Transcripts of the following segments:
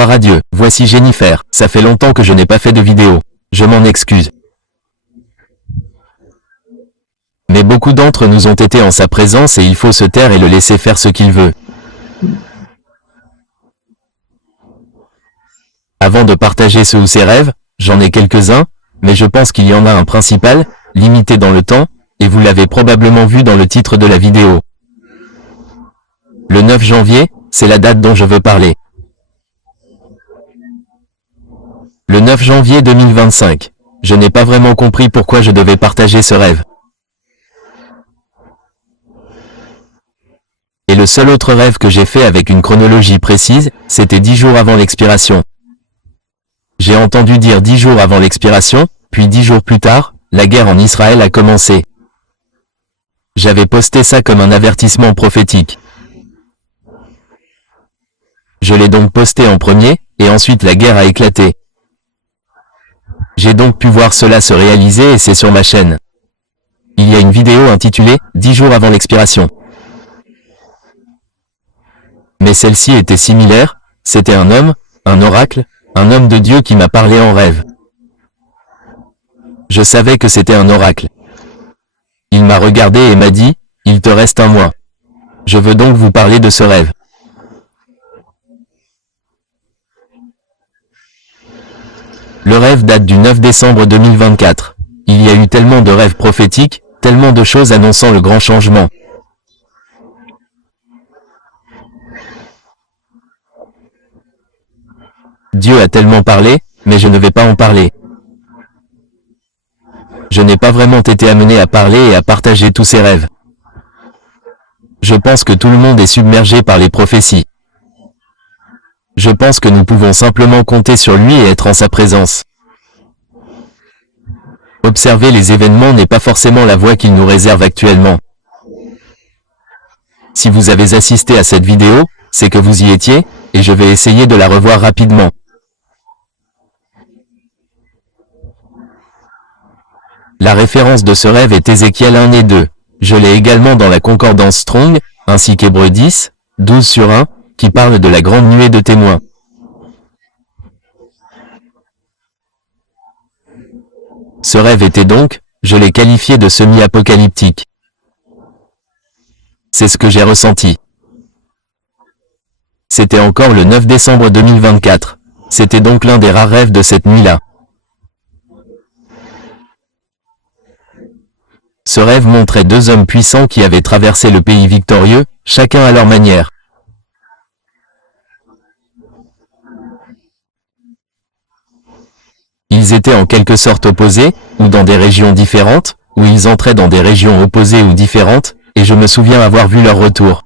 Gloire à Dieu, voici Jennifer, ça fait longtemps que je n'ai pas fait de vidéo. Je m'en excuse. Mais beaucoup d'entre nous ont été en sa présence et il faut se taire et le laisser faire ce qu'il veut. Avant de partager ce ou ses rêves, j'en ai quelques-uns, mais je pense qu'il y en a un principal, limité dans le temps, et vous l'avez probablement vu dans le titre de la vidéo. Le 9 janvier, c'est la date dont je veux parler. Le 9 janvier 2025. Je n'ai pas vraiment compris pourquoi je devais partager ce rêve. Et le seul autre rêve que j'ai fait avec une chronologie précise, c'était 10 jours avant l'expiration. J'ai entendu dire 10 jours avant l'expiration, puis 10 jours plus tard, la guerre en Israël a commencé. J'avais posté ça comme un avertissement prophétique. Je l'ai donc posté en premier, et ensuite la guerre a éclaté. J'ai donc pu voir cela se réaliser et c'est sur ma chaîne. Il y a une vidéo intitulée « 10 jours avant l'expiration ». Mais celle-ci était similaire, c'était un homme, un oracle, un homme de Dieu qui m'a parlé en rêve. Je savais que c'était un oracle. Il m'a regardé et m'a dit, « Il te reste un mois. Je veux donc vous parler de ce rêve. » Le rêve date du 9 décembre 2024. Il y a eu tellement de rêves prophétiques, tellement de choses annonçant le grand changement. Dieu a tellement parlé, mais je ne vais pas en parler. Je n'ai pas vraiment été amené à parler et à partager tous ces rêves. Je pense que tout le monde est submergé par les prophéties. Je pense que nous pouvons simplement compter sur lui et être en sa présence. Observer les événements n'est pas forcément la voie qu'il nous réserve actuellement. Si vous avez assisté à cette vidéo, c'est que vous y étiez, et je vais essayer de la revoir rapidement. La référence de ce rêve est Ézéchiel 1 et 2. Je l'ai également dans la concordance Strong, ainsi qu'Hébreux 10, 12 sur 1, qui parle de la grande nuée de témoins. Ce rêve était donc, je l'ai qualifié de semi-apocalyptique. C'est ce que j'ai ressenti. C'était encore le 9 décembre 2024. C'était donc l'un des rares rêves de cette nuit-là. Ce rêve montrait deux hommes puissants qui avaient traversé le pays victorieux, chacun à leur manière. Ils étaient en quelque sorte opposés, ou dans des régions différentes, ou ils entraient dans des régions opposées ou différentes, et je me souviens avoir vu leur retour.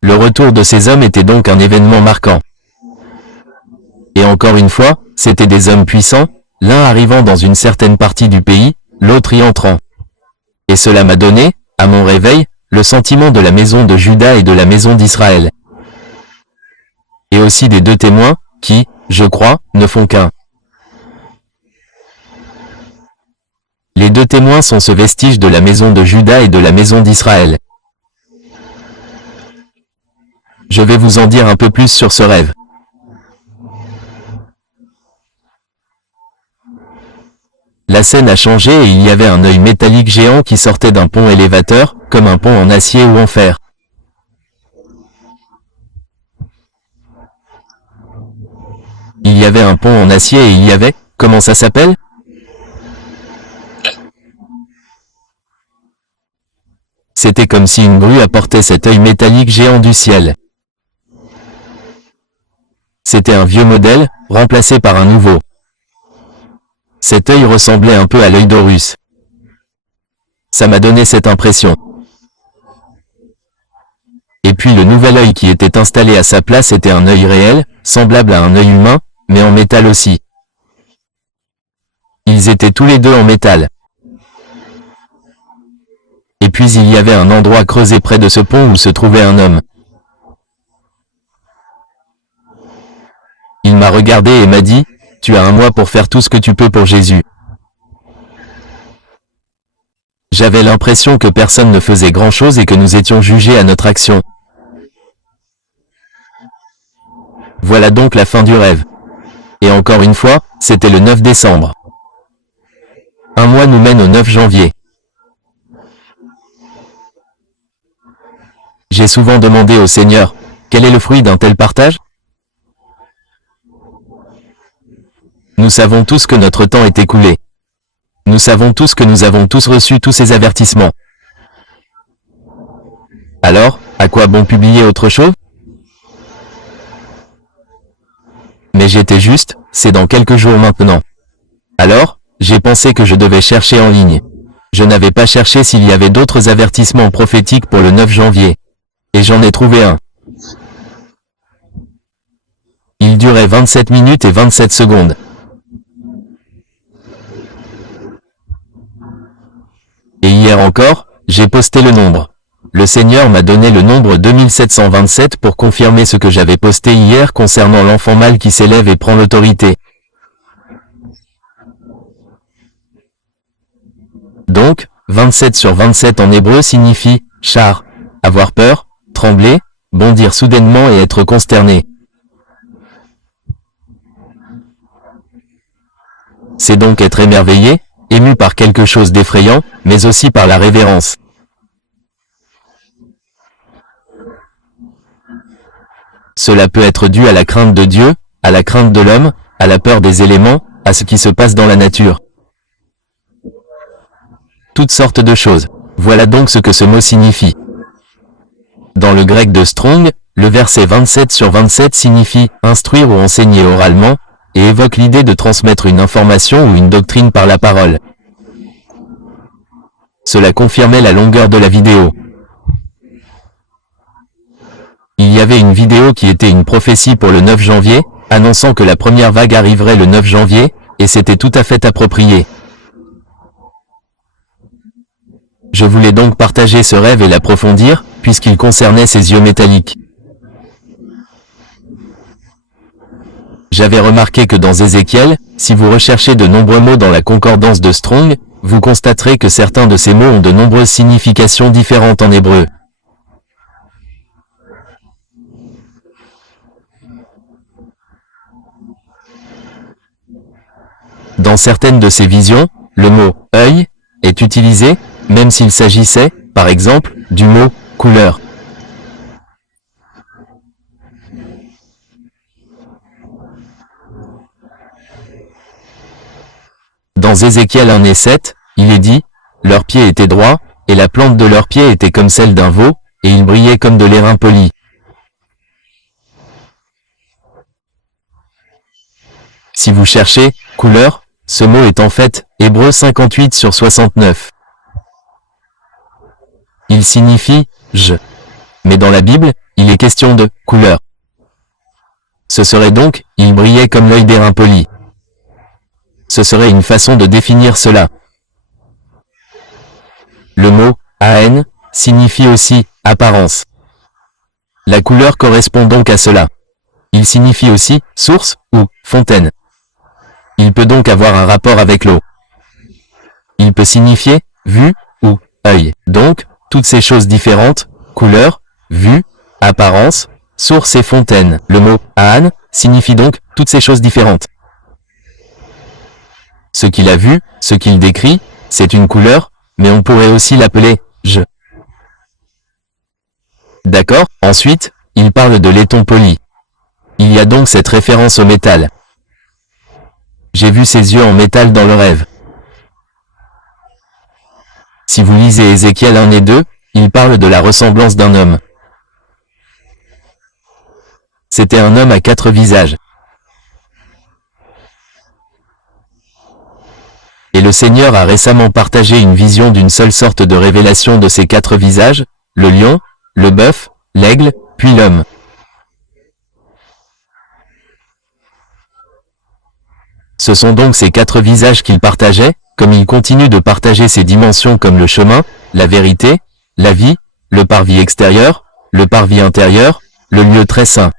Le retour de ces hommes était donc un événement marquant. Et encore une fois, c'étaient des hommes puissants, l'un arrivant dans une certaine partie du pays, l'autre y entrant. Et cela m'a donné, à mon réveil, le sentiment de la maison de Juda et de la maison d'Israël. Et aussi des deux témoins, qui, je crois, ne font qu'un. Les deux témoins sont ce vestige de la maison de Juda et de la maison d'Israël. Je vais vous en dire un peu plus sur ce rêve. La scène a changé et il y avait un œil métallique géant qui sortait d'un pont élévateur, comme un pont en acier ou en fer. Il y avait un pont en acier et il y avait, comment ça s'appelle? C'était comme si une grue apportait cet œil métallique géant du ciel. C'était un vieux modèle, remplacé par un nouveau. Cet œil ressemblait un peu à l'œil d'Horus. Ça m'a donné cette impression. Et puis le nouvel œil qui était installé à sa place était un œil réel, semblable à un œil humain, mais en métal aussi. Ils étaient tous les deux en métal. Et puis il y avait un endroit creusé près de ce pont où se trouvait un homme. Il m'a regardé et m'a dit, « Tu as un mois pour faire tout ce que tu peux pour Jésus. » J'avais l'impression que personne ne faisait grand-chose et que nous étions jugés à notre action. Voilà donc la fin du rêve. Et encore une fois, c'était le 9 décembre. Un mois nous mène au 9 janvier. J'ai souvent demandé au Seigneur, quel est le fruit d'un tel partage? Nous savons tous que notre temps est écoulé. Nous savons tous que nous avons tous reçu tous ces avertissements. Alors, à quoi bon publier autre chose? Mais j'étais juste, c'est dans quelques jours maintenant. Alors, j'ai pensé que je devais chercher en ligne. Je n'avais pas cherché s'il y avait d'autres avertissements prophétiques pour le 9 janvier. Et j'en ai trouvé un. Il durait 27 minutes et 27 secondes. Et hier encore, j'ai posté le nombre. Le Seigneur m'a donné le nombre 2727 pour confirmer ce que j'avais posté hier concernant l'enfant mâle qui s'élève et prend l'autorité. Donc, 27 sur 27 en hébreu signifie « char », avoir peur, trembler, bondir soudainement et être consterné. C'est donc être émerveillé, ému par quelque chose d'effrayant, mais aussi par la révérence. Cela peut être dû à la crainte de Dieu, à la crainte de l'homme, à la peur des éléments, à ce qui se passe dans la nature. Toutes sortes de choses. Voilà donc ce que ce mot signifie. Dans le grec de Strong, le verset 27 sur 27 signifie « instruire ou enseigner oralement » et évoque l'idée de transmettre une information ou une doctrine par la parole. Cela confirmait la longueur de la vidéo. Il y avait une vidéo qui était une prophétie pour le 9 janvier, annonçant que la première vague arriverait le 9 janvier, et c'était tout à fait approprié. Je voulais donc partager ce rêve et l'approfondir, puisqu'il concernait ces yeux métalliques. J'avais remarqué que dans Ézéchiel, si vous recherchez de nombreux mots dans la concordance de Strong, vous constaterez que certains de ces mots ont de nombreuses significations différentes en hébreu. Dans certaines de ces visions, le mot « œil » est utilisé, même s'il s'agissait, par exemple, du mot « couleur ». Dans Ézéchiel 1 et 7, il est dit « Leurs pieds étaient droits, et la plante de leurs pieds était comme celle d'un veau, et ils brillaient comme de l'airain poli. » Si vous cherchez « couleur », ce mot est en fait Hébreu 58 sur 69. Il signifie « je ». Mais dans la Bible, il est question de « couleur ». Ce serait donc « il brillait comme l'œil d'airain poli ». Ce serait une façon de définir cela. Le mot « an » signifie aussi « apparence ». La couleur correspond donc à cela. Il signifie aussi « source » ou « fontaine ». Il peut donc avoir un rapport avec l'eau. Il peut signifier « vue » ou « œil ». Donc, toutes ces choses différentes, couleur, vue, apparence, source et fontaine. Le mot « an » signifie donc toutes ces choses différentes. Ce qu'il a vu, ce qu'il décrit, c'est une couleur, mais on pourrait aussi l'appeler « je ». D'accord? Ensuite, il parle de laiton poli. Il y a donc cette référence au métal. J'ai vu ses yeux en métal dans le rêve. Si vous lisez Ézéchiel 1 et 2, il parle de la ressemblance d'un homme. C'était un homme à 4 visages. Et le Seigneur a récemment partagé une vision d'une seule sorte de révélation de ces 4 visages, le lion, le bœuf, l'aigle, puis l'homme. Ce sont donc ces 4 visages qu'il partageait, comme il continue de partager ces dimensions comme le chemin, la vérité, la vie, le parvis extérieur, le parvis intérieur, le lieu très saint.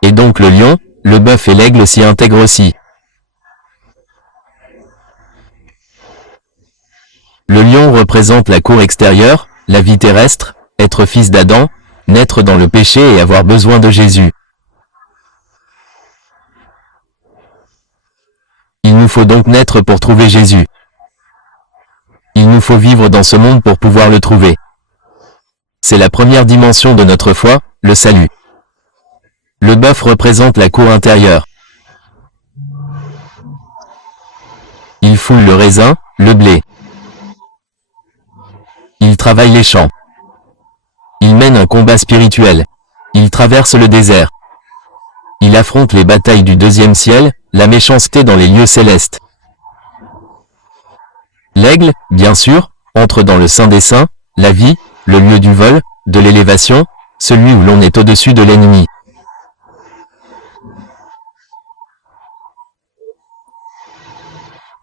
Et donc le lion, le bœuf et l'aigle s'y intègrent aussi. Le lion représente la cour extérieure, la vie terrestre, être fils d'Adam, naître dans le péché et avoir besoin de Jésus. Il nous faut donc naître pour trouver Jésus. Il nous faut vivre dans ce monde pour pouvoir le trouver. C'est la première dimension de notre foi, le salut. Le bœuf représente la cour intérieure. Il foule le raisin, le blé. Il travaille les champs. Il mène un combat spirituel. Il traverse le désert. Il affronte les batailles du deuxième ciel, la méchanceté dans les lieux célestes. L'aigle, bien sûr, entre dans le Saint des Saints, la vie, le lieu du vol, de l'élévation, celui où l'on est au-dessus de l'ennemi.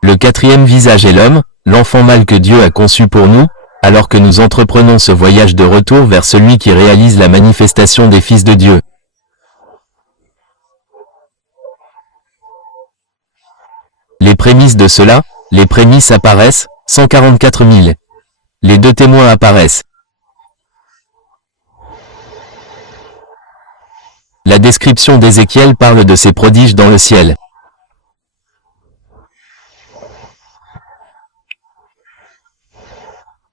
Le quatrième visage est l'homme, l'enfant mâle que Dieu a conçu pour nous, alors que nous entreprenons ce voyage de retour vers celui qui réalise la manifestation des fils de Dieu. Les prémices de cela, les prémices apparaissent, 144 000. Les deux témoins apparaissent. La description d'Ézéchiel parle de ces prodiges dans le ciel.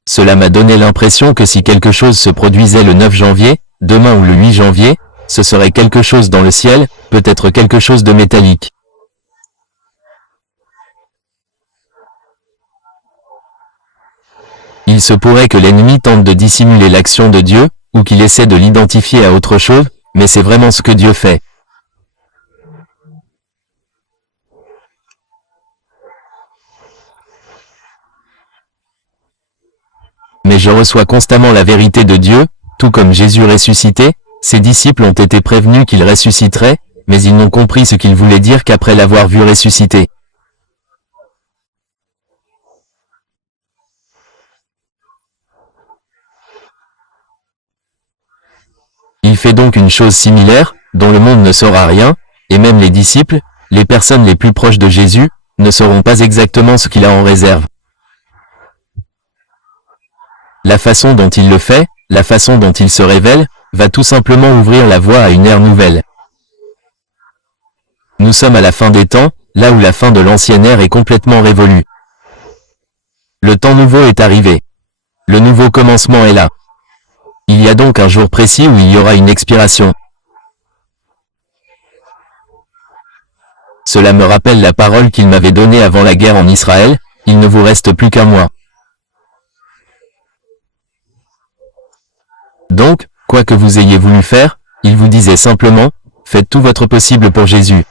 Cela m'a donné l'impression que si quelque chose se produisait le 9 janvier, demain ou le 8 janvier, ce serait quelque chose dans le ciel, peut-être quelque chose de métallique. Il se pourrait que l'ennemi tente de dissimuler l'action de Dieu, ou qu'il essaie de l'identifier à autre chose, mais c'est vraiment ce que Dieu fait. Mais je reçois constamment la vérité de Dieu, tout comme Jésus ressuscité, ses disciples ont été prévenus qu'il ressusciterait, mais ils n'ont compris ce qu'il voulait dire qu'après l'avoir vu ressusciter. Il fait donc une chose similaire, dont le monde ne saura rien, et même les disciples, les personnes les plus proches de Jésus, ne sauront pas exactement ce qu'il a en réserve. La façon dont il le fait, la façon dont il se révèle, va tout simplement ouvrir la voie à une ère nouvelle. Nous sommes à la fin des temps, là où la fin de l'ancienne ère est complètement révolue. Le temps nouveau est arrivé. Le nouveau commencement est là. Il y a donc un jour précis où il y aura une expiration. Cela me rappelle la parole qu'il m'avait donnée avant la guerre en Israël, il ne vous reste plus qu'un mois. Donc, quoi que vous ayez voulu faire, il vous disait simplement, faites tout votre possible pour Jésus.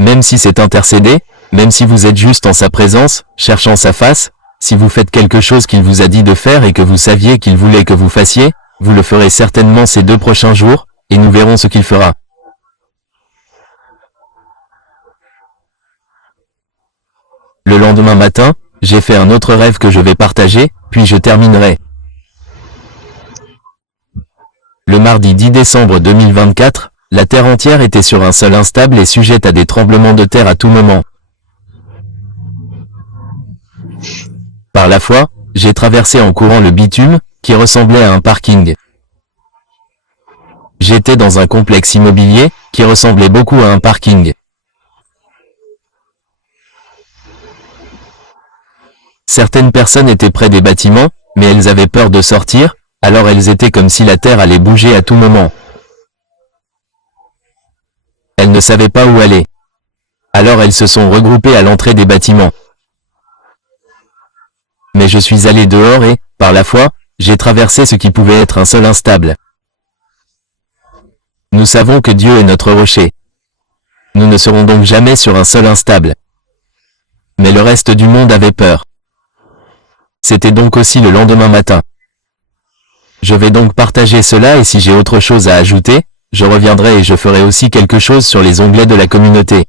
Même si c'est intercédé, même si vous êtes juste en sa présence, cherchant sa face, si vous faites quelque chose qu'il vous a dit de faire et que vous saviez qu'il voulait que vous fassiez, vous le ferez certainement ces 2 prochains jours, et nous verrons ce qu'il fera. Le lendemain matin, j'ai fait un autre rêve que je vais partager, puis je terminerai. Le mardi 10 décembre 2024, la terre entière était sur un sol instable et sujette à des tremblements de terre à tout moment. Par la foi, j'ai traversé en courant le bitume, qui ressemblait à un parking. J'étais dans un complexe immobilier, qui ressemblait beaucoup à un parking. Certaines personnes étaient près des bâtiments, mais elles avaient peur de sortir, alors elles étaient comme si la terre allait bouger à tout moment. Elles ne savaient pas où aller. Alors elles se sont regroupées à l'entrée des bâtiments. Mais je suis allé dehors et, par la foi, j'ai traversé ce qui pouvait être un sol instable. Nous savons que Dieu est notre rocher. Nous ne serons donc jamais sur un sol instable. Mais le reste du monde avait peur. C'était donc aussi le lendemain matin. Je vais donc partager cela et si j'ai autre chose à ajouter, je reviendrai et je ferai aussi quelque chose sur les onglets de la communauté.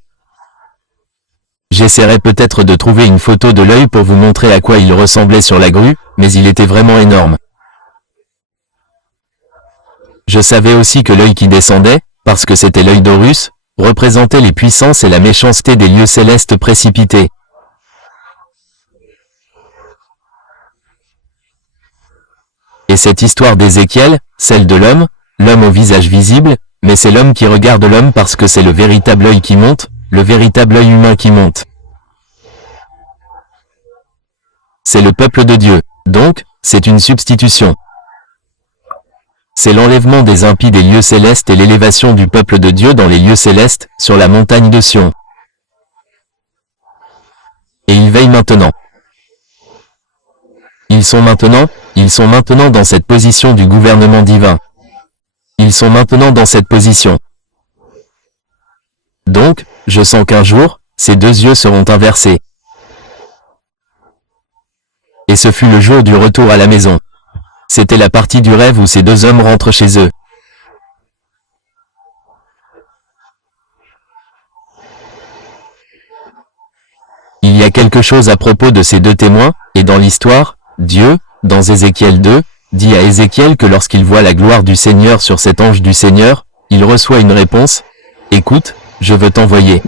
J'essaierai peut-être de trouver une photo de l'œil pour vous montrer à quoi il ressemblait sur la grue, mais il était vraiment énorme. Je savais aussi que l'œil qui descendait, parce que c'était l'œil d'Horus, représentait les puissances et la méchanceté des lieux célestes précipités. cette histoire d'Ézéchiel, celle de l'homme au visage visible, mais c'est l'homme qui regarde l'homme parce que c'est le véritable œil qui monte, le véritable œil humain qui monte. C'est le peuple de Dieu. Donc, c'est une substitution. C'est l'enlèvement des impies des lieux célestes et l'élévation du peuple de Dieu dans les lieux célestes, sur la montagne de Sion. Et ils veillent maintenant. Ils sont maintenant dans cette position du gouvernement divin. Ils sont maintenant dans cette position. Donc, je sens qu'un jour, ces deux yeux seront inversés. Et ce fut le jour du retour à la maison. C'était la partie du rêve où ces deux hommes rentrent chez eux. Il y a quelque chose à propos de ces deux témoins, et dans l'histoire, Dieu, dans Ézéchiel 2, dit à Ézéchiel que lorsqu'il voit la gloire du Seigneur sur cet ange du Seigneur, il reçoit une réponse, « Écoute, je veux t'envoyer. »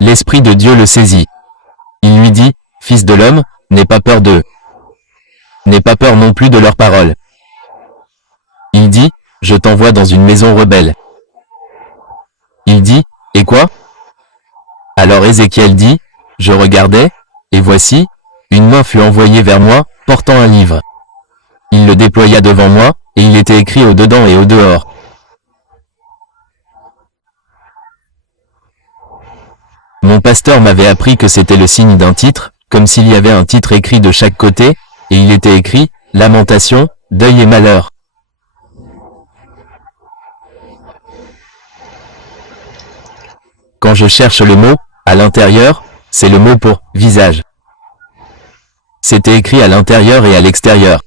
L'Esprit de Dieu le saisit. Il lui dit, « Fils de l'homme, n'aie pas peur d'eux. N'aie pas peur non plus de leurs paroles. » Il dit, « Je t'envoie dans une maison rebelle. » Il dit, « Et quoi ?» Alors Ézéchiel dit, « Je regardais, et voici, une main fut envoyée vers moi, portant un livre. Il le déploya devant moi, et il était écrit au dedans et au dehors. » Mon pasteur m'avait appris que c'était le signe d'un titre, comme s'il y avait un titre écrit de chaque côté, et il était écrit, « Lamentation, deuil et malheur. » Quand je cherche le mot, à l'intérieur, c'est le mot pour « visage ». C'était écrit à l'intérieur et à l'extérieur.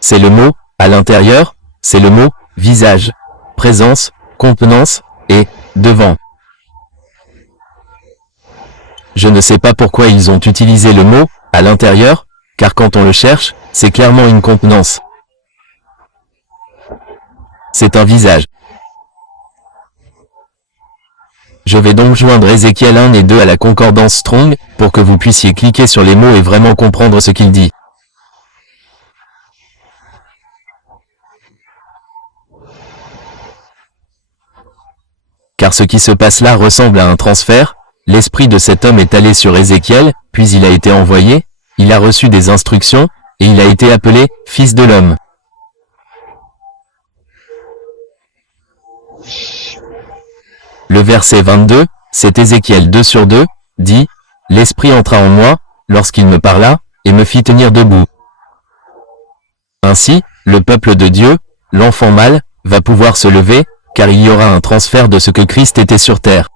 C'est le mot « à l'intérieur », c'est le mot « visage », présence, contenance, et « devant ». Je ne sais pas pourquoi ils ont utilisé le mot « à l'intérieur », car quand on le cherche, c'est clairement une contenance. C'est un visage. Je vais donc joindre Ézéchiel 1 et 2 à la concordance Strong, pour que vous puissiez cliquer sur les mots et vraiment comprendre ce qu'il dit. Car ce qui se passe là ressemble à un transfert, l'esprit de cet homme est allé sur Ézéchiel, puis il a été envoyé, il a reçu des instructions, et il a été appelé « Fils de l'homme ». Le verset 22, c'est Ézéchiel 2/2, dit, « L'Esprit entra en moi, lorsqu'il me parla, et me fit tenir debout. » Ainsi, le peuple de Dieu, l'enfant mâle, va pouvoir se lever, car il y aura un transfert de ce que Christ était sur terre.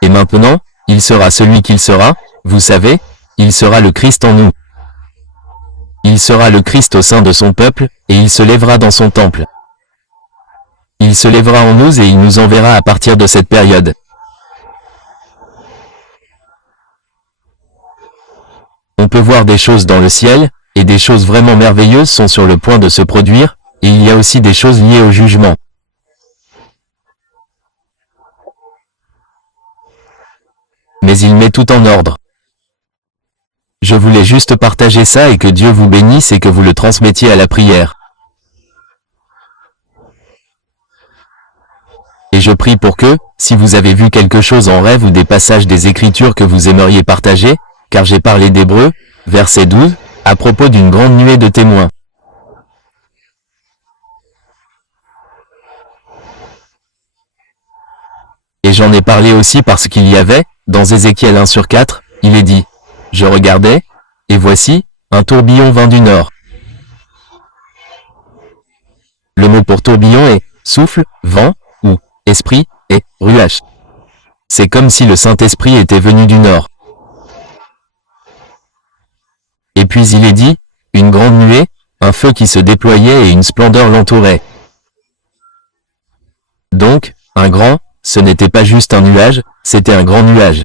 Et maintenant, il sera celui qu'il sera, vous savez, il sera le Christ en nous. Il sera le Christ au sein de son peuple, et il se lèvera dans son temple. Il se lèvera en nous et il nous enverra à partir de cette période. On peut voir des choses dans le ciel, et des choses vraiment merveilleuses sont sur le point de se produire, et il y a aussi des choses liées au jugement. Mais il met tout en ordre. Je voulais juste partager ça et que Dieu vous bénisse et que vous le transmettiez à la prière. Et je prie pour que, si vous avez vu quelque chose en rêve ou des passages des Écritures que vous aimeriez partager, car j'ai parlé d'Hébreux, verset 12, à propos d'une grande nuée de témoins. Et j'en ai parlé aussi parce qu'il y avait, dans Ézéchiel 1/4, il est dit, « Je regardais, et voici, un tourbillon vint du nord. » Le mot pour tourbillon est « souffle »,« vent » ou « esprit » et « ruach ». C'est comme si le Saint-Esprit était venu du nord. Et puis il est dit, une grande nuée, un feu qui se déployait et une splendeur l'entourait. Donc, un grand, ce n'était pas juste un nuage, c'était un grand nuage.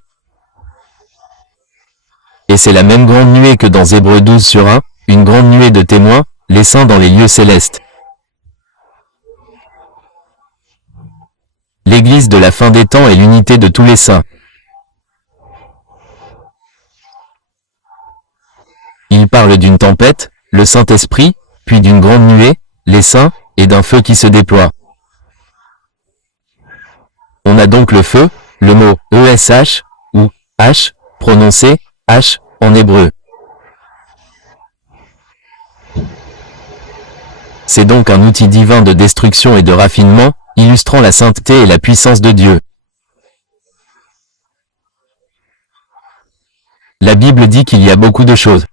Et c'est la même grande nuée que dans Hébreux 12/1, une grande nuée de témoins, les saints dans les lieux célestes. l'Église de la fin des temps est l'unité de tous les saints. Il parle d'une tempête, le Saint-Esprit, puis d'une grande nuée, les saints, et d'un feu qui se déploie. On a donc le feu, le mot ESH, ou H, prononcé H en hébreu. C'est donc un outil divin de destruction et de raffinement, illustrant la sainteté et la puissance de Dieu. La Bible dit qu'il y a beaucoup de choses.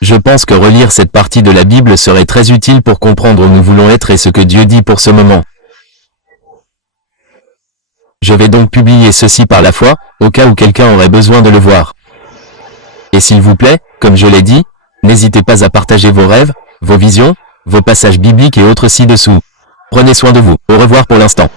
Je pense que relire cette partie de la Bible serait très utile pour comprendre où nous voulons être et ce que Dieu dit pour ce moment. Je vais donc publier ceci par la foi, au cas où quelqu'un aurait besoin de le voir. Et s'il vous plaît, comme je l'ai dit, n'hésitez pas à partager vos rêves, vos visions, vos passages bibliques et autres ci-dessous. Prenez soin de vous. Au revoir pour l'instant.